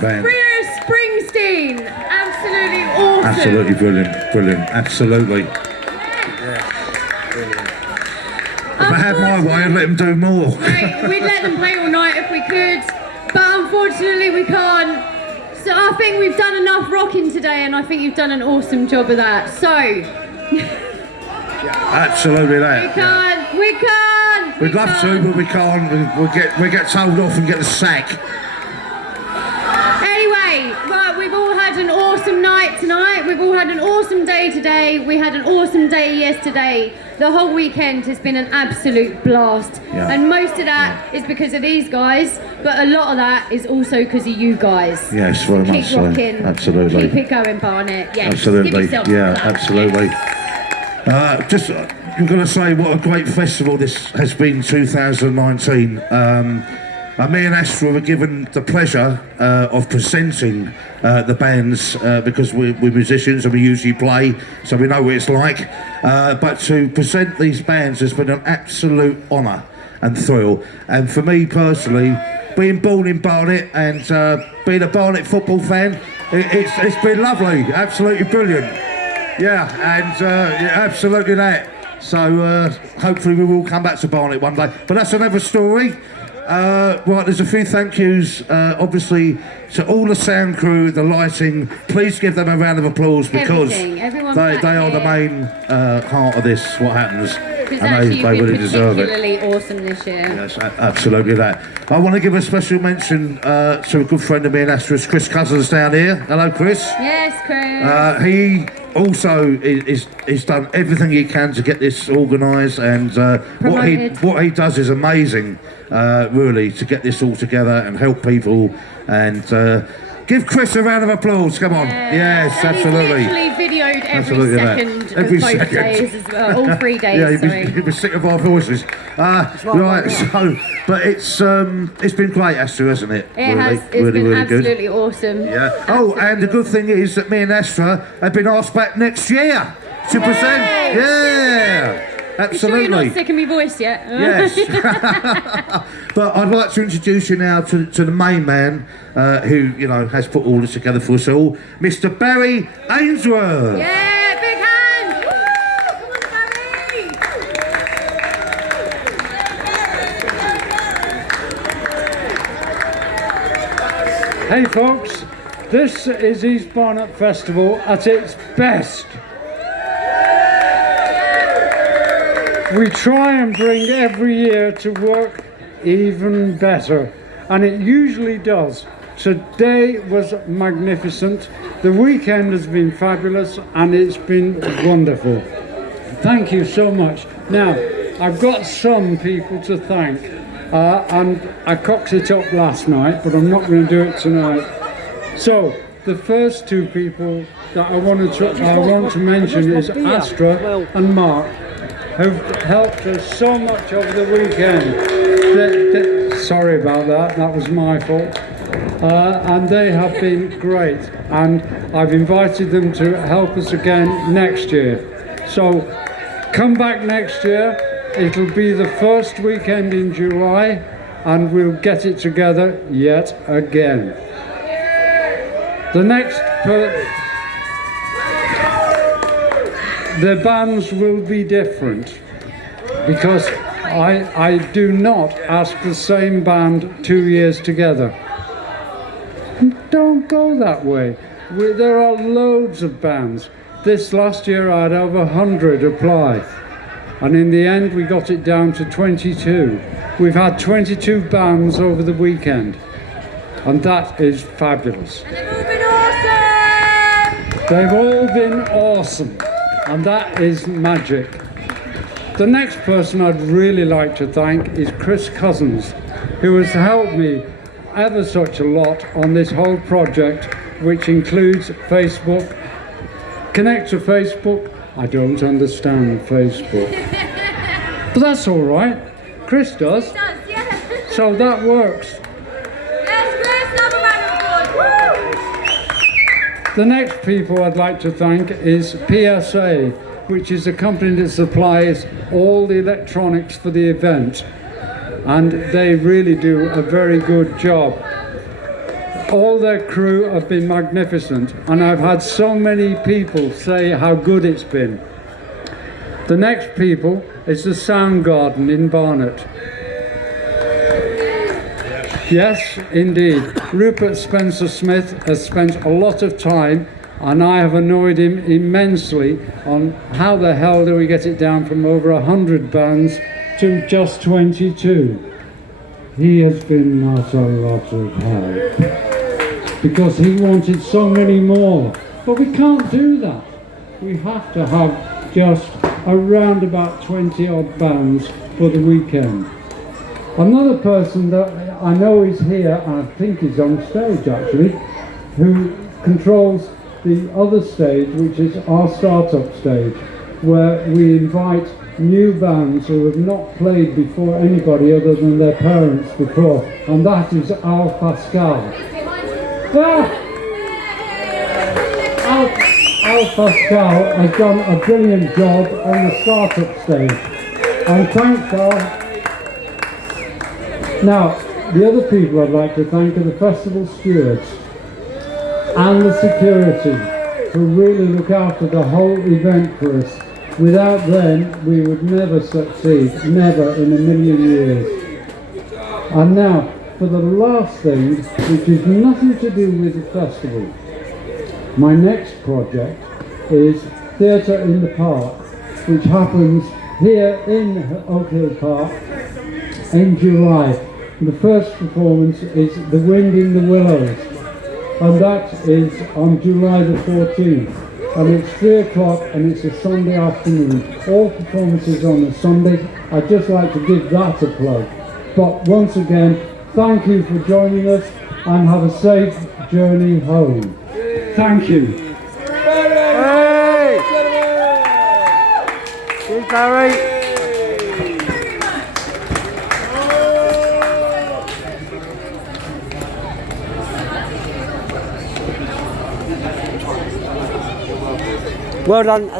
that band. Spirit of Springsteen. Absolutely awesome. Absolutely brilliant, brilliant, absolutely. If I had my way, I'd let them do more. Right, we'd let them play all night if we could, but unfortunately we can't. So I think we've done enough rocking today, and I think you've done an awesome job of that. So absolutely that. We can't. We'd love to, but we can't. We get told off and get the sack. Anyway, right, we've all had an awesome night tonight. We've all had an awesome day today. We had an awesome day yesterday. The whole weekend has been an absolute blast. Yeah. And most of that is because of these guys, but a lot of that is also because of you guys. Yes, very much so. Keep rocking. Absolutely. Keep it going, Barnet. Yes. Absolutely. Give yourself Yeah, some love. absolutely. I'm going to say what a great festival this has been, 2019. Me and Astra were given the pleasure of presenting the bands because we're musicians and we usually play, so we know what it's like. But to present these bands has been an absolute honour and thrill. And for me personally, being born in Barnet and being a Barnet football fan, it's been lovely, absolutely brilliant. Yeah, and absolutely that. So hopefully we will come back to Barnet one day. But that's another story. Right, there's a few thank yous, obviously, to all the sound crew, the lighting. Please give them a round of applause because they are the main heart of this, what happens. And they really deserve it. Particularly awesome this year. Yes, absolutely that. I want to give a special mention to a good friend of me and Astra's, Chris Cousins down here. Hello, Chris. Yes, Chris. He also is done everything he can to get this organised, and what he does is amazing, really, to get this all together and help people. And give Chris a round of applause. Come on. Yes, and absolutely. He's literally videoed Every of both second. days as well, all 3 days. Yeah, he'd be sick of our voices. Right, so, but it's been great, Astra, hasn't it? It has. It's been really absolutely good. Awesome. Yeah. Absolutely. Oh, and the good thing is that me and Astra have been asked back next year to present. Yeah. Absolutely. You sure you're not sick of my voice yet? Yes. But I'd like to introduce you now to the main man who, has put all this together for us all, Mr. Barry Ainsworth. Yeah, big hand! Woo! Come on, Barry! Hey folks, this is East Barnet Festival at its best. We try and bring every year to work even better, and it usually does. Today was magnificent, the weekend has been fabulous, and it's been wonderful. Thank you so much. Now, I've got some people to thank, and I cocked it up last night, but I'm not going to do it tonight. So, the first two people that I want to mention is Astra and Mark, who've helped us so much over the weekend. Sorry about that, that was my fault. And they have been great, and I've invited them to help us again next year. So come back next year, it'll be the first weekend in July, and we'll get it together yet again. The bands will be different because I do not ask the same band 2 years together. Don't go that way. There are loads of bands. This last year I had over 100 apply, and in the end we got it down to 22. We've had 22 bands over the weekend, and that is fabulous. And they've all been awesome! They've all been awesome. And that is magic. The next person I'd really like to thank is Chris Cousins, who has helped me ever such a lot on this whole project, which includes Facebook. Connect to Facebook. I don't understand Facebook. But that's all right. Chris does. He does, yeah. So that works. Yes, Chris, another round of applause. Woo! The next people I'd like to thank is PSA, which is a company that supplies all the electronics for the event, and they really do a very good job. All their crew have been magnificent, and I've had so many people say how good it's been. The next people is the Sound Garden in Barnet. Yes, indeed. Rupert Spencer Smith has spent a lot of time, and I have annoyed him immensely on how the hell do we get it down from over 100 bands to just 22. He has been not a lot of help, because he wanted so many more. But we can't do that. We have to have just around about 20 odd bands for the weekend. Another person that I know is here, and I think he's on stage actually, who controls the other stage, which is our startup stage, where we invite new bands who have not played before anybody other than their parents before, and that is Al Pascal. Al Pascal has done a brilliant job on the startup stage, and thanks Al. Now, the other people I'd like to thank are the festival stewards and the security, who really look after the whole event for us. Without them, we would never succeed, never in a million years. And now, for the last thing, which is nothing to do with the festival. My next project is Theatre in the Park, which happens here in Oak Hill Park in July. The first performance is The Wind in the Willows, and that is on July the 14th. And it's 3 o'clock and it's a Sunday afternoon. All performances on a Sunday. I'd just like to give that a plug. But once again, thank you for joining us and have a safe journey home. Thank you. Hey! Cheers, Barry. Well done.